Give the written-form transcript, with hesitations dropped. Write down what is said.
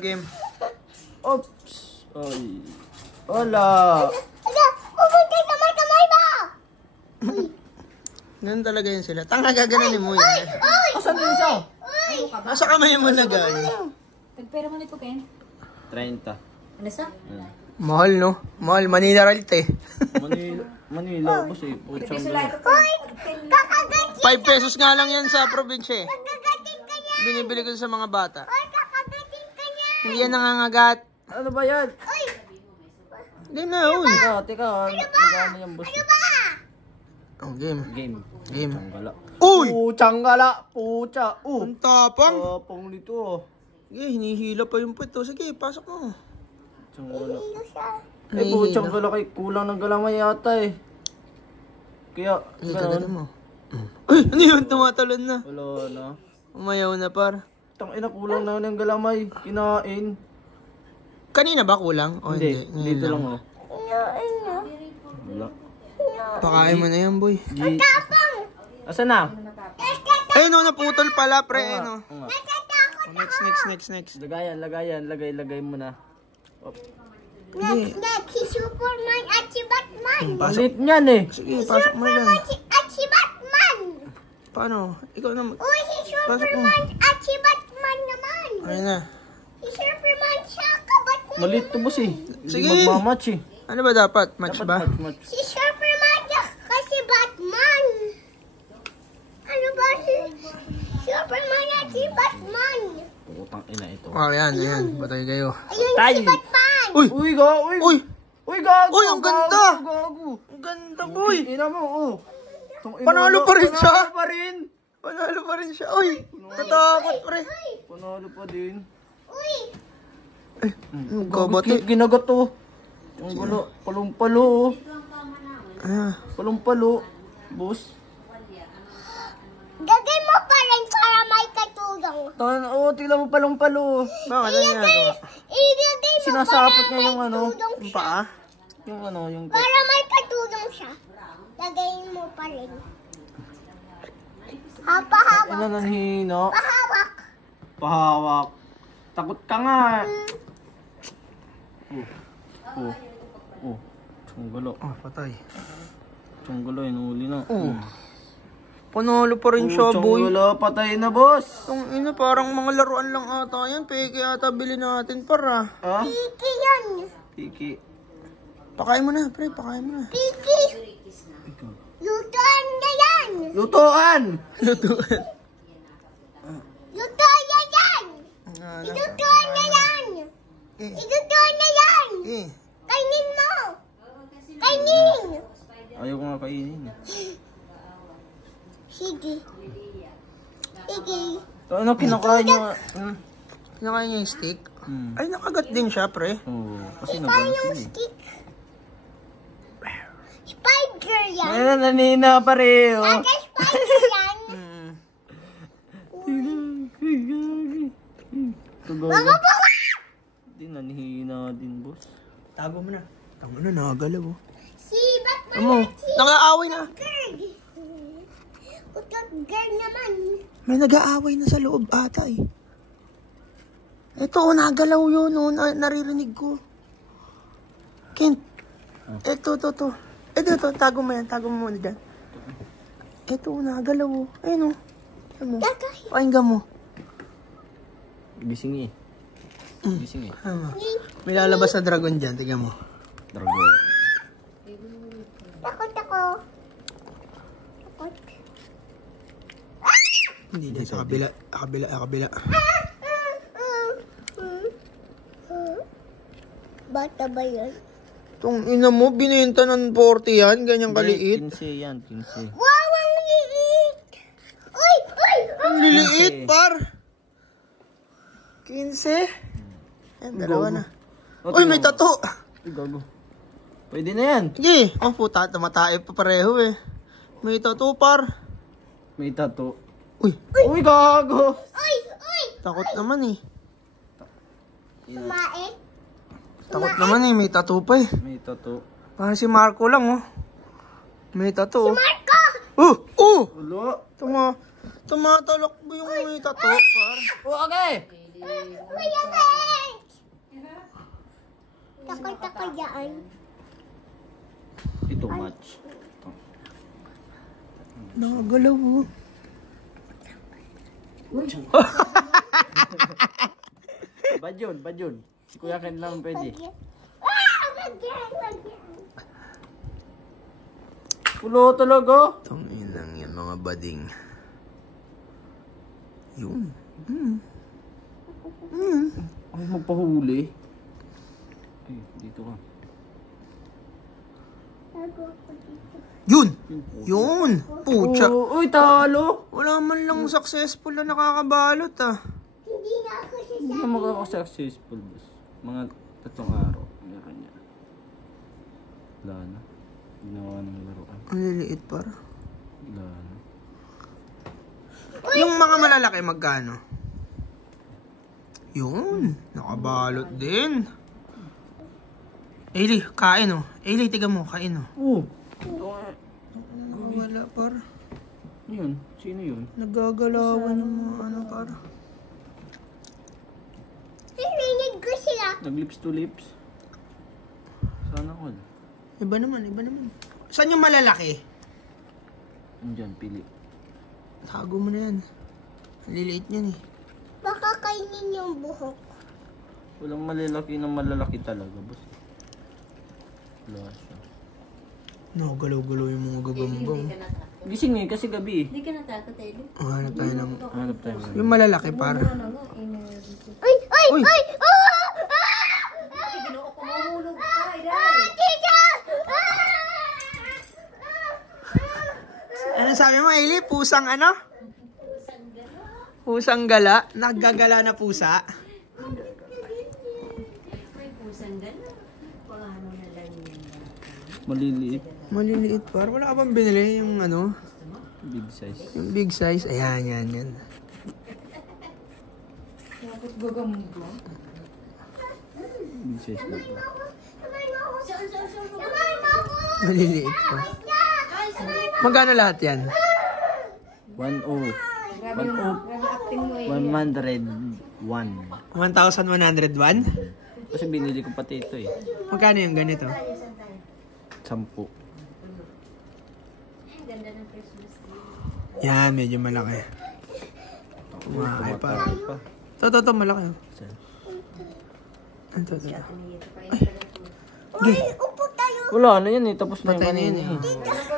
Game. Oops. Ay. Wala. Pupunta sa may kamay ba? Ganun talaga yun sila. Tanga gaganin mo yan. Asan din isa? Nasa kamay mo na gano'n. Tagpera mo nito, Ken. 30. Ano sa? Mahal, no? Mahal. Manila Ralte. Manila, boss eh. Putsang gala. 5 pesos nga lang yan sa probinsya eh. Binibili ko sa mga bata. Hindi yan nangangagat. Ano ba yan? Hindi na, uy. Teka. Magkano yan, boss? Oh, game. Putsang gala. Uy! Putsang gala. Putsa. Ang tapang. Tapang nito. Sige, hinihila pa yung puto. Sige, pasok mo. Putsang gala. Eh, putsang gala kay kulang ng galamay yata eh. Kaya, Gaganin mo. Uy, ano yun? Tumatalon na. wala na. Umayaw na par. Tangina, kulang na ng galamay. Kinain. Kanina ba kulang? O hindi? Ngayon Dito lang oh. Wala. Pakain mo na yan, boy. Asan na? Ayun o, naputol pala, pre. Ayun o. Oo nga. Next. Lagayan. Lagay mo na. Op. Next, si Superman at si Batman. Palit niyan eh. Sige, pasok mo yan. At si Batman. Paano? Ikaw na. Uy, si Pasok mo. Superman at si Batman naman. Ayun na. Si Superman siya ka Batman. Malit to boss eh. Sige. Hindi magmamatch eh. Ano ba dapat? Match ba? Match. Si Superman kasi Batman. Ano ba si Superman at si Batman? Putang ina ito. Oh, yan. Batay kayo. Ayun Tayo. si Batman. Uy! Uy, gago. Uy, ang ganda. Gago. Ang ganda, boy. Ina mo, oh. Panalo pa rin siya. Panalo pa rin. Uy, tatakot, pre. Panalo pa din. Uy, Kabati. Ginagat oh. Ang gulo. Palumpalo oh. Ah, Palumpalo. Boss. gagay mo pa rin para may katulong. Tila mo palumpalo. bakit na ginagawa? Ilagay mo Sinasapot para niya yung may ano. tulong Yung siya. paa? Yung Para may katulong siya. Lagay mo pa rin. Hapa-hawak. ina nanghina. Pahawak. Pahawak. Takot ka nga. Oh. Ang gulo. Oh, patay. Ang gulo. Inuuli na. Panalo pa rin siya, boy. Wala, patay na, boss. Itong ina, parang mga laruan lang ata yan. Peke ata bili natin, para. Ha? Piki yan. Piki. Pakain mo na, pre. Pakain mo na. Piki. Lutoan na yan. Lutoan! Lutoan na yan. Ah, Lutoan na yan. Lutoan na yan. eh. Kainin mo. Kainin. Ayaw ko nga kainin. Sige. Sige. Ano kinakain niya? Kinakain niya yung steak. Ay, nakagat din siya, pre. Kasi Paano nabalas yung yun eh. stick? Spider yan. Ayun, nanina pareho. Ate, spider yan. Mga bawa. Di nanihina din, boss. Tago mo na. Tago na, nakagalaw. Oh. Si Batman Amo, at si nag-aaway na. Girl. Utot girl naman. May nag-aaway na sa loob ata eh. Ito, nagalaw yun. Oh, naririnig ko. Kent. Ito. Ito, tago mo yan. Tago mo muna dyan. Ito, nagalaw. Oh. Ayun oh. Ayun mo. Pakinggan mo. Gising eh. Gising eh. Tama. May lalabas na dragon dyan. Tingnan mo. Dragon. Takot ako. Takot. Hindi, dyan sa kabila. Kabila. Bata ba yun? Itong ina mo, binenta ng 40 yan. Ganyang kaliit. 15 yan, 15. Wow, ang liit! Uy! Ang liliit, par. 15. Yan, dalawa na. Uy, may tato. Uy, gago. Pwede na yan. Sige. Oh, puta. Tumatae pa pareho eh. May tato, par. May tato. Uy, Uy, gago. Uy! takot naman eh. Kumain? Takot naman eh. May tato pa eh. May tato. Parang si Marco lang oh. May tato oh. Marco! Oh! Ulo. Ito mo. Tumatalakbo yung may tato, par. Okay! Kuya Kate! Takay yan. Ito match. Nakagalaw, oh. Bad yun. Si Kuya Ken lang pwede. Lagyan. Pulo talaga. Tangin lang yan, mga bading. Yun. Ay, magpahuli. Ay, dito ka. Yun! Yun! Pucha! Uy, talo! Wala man lang successful na nakakabalot, ah. Hindi na ako Hindi ka makaka-successful, boss. Mga 3 araw. Meron niya. Wala na. Ginawa ng laruan. Ang liliit, par. Wala na. Yung mga malalaki, magkano? Yun! Nakabalot din. Ailey, kain, oh. Ailey, tiga mo, kain, oh. Oo. Wala, par. Yun. Sino yun? Nagagalawan yung mga ano, par. Narinig ko sila. Nag-lips to lips. Sana all. Iba naman. Saan yung malalaki? Andyan, pili. Tago mo na yan. Ang liliit niyan, eh. Baka kainin yung buhok. Walang malalaki talaga, boss. Wala siya. Nakagalaw-galaw yung mga gagambang. Gising eh, kasi gabi eh. Hindi ka natakot, Eddie. Hanap tayo ng... Hanap tayo. Yung malalaki, par. Ay! Uy! Ginoo ko mahulog ka, Iday. Tita! Ano sabi mo, Ailey? Pusang ano? Pusang gala? Naggagala na pusa? May pusang gano'n. Paano na lang yan. Maliliit. Maliliit, par. Wala ka bang binili yung ano? Big size. Yung big size? Ayan, yan. Tapos gagamba. Big size na po. Maliliit pa. Magkano lahat yan? 1-0. Grabe acting mo, eh. 101. 1,101? Kasi binili ko pati ito eh. Magkano yung ganito? 10. Ang ganda ng Christmas tree. Yan, medyo malaki. Kumakay pa. Ito, malaki. Ito. Ito pa yun pala. Uy, upo tayo. Wala na yan eh. Tapos na Patay na yung yun eh. kanina eh.